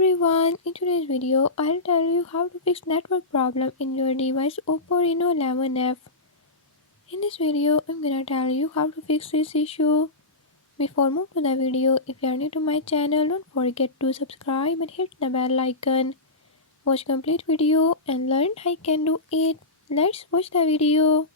everyone, in today's video I'll tell you how to fix network problem in your device Oppo Reno 11F. In this video I'm gonna tell you how to fix this issue. Before move to the video, if you are new to my channel, don't forget to subscribe and hit the bell icon. Watch complete video and learn how I can do it. Let's watch the video.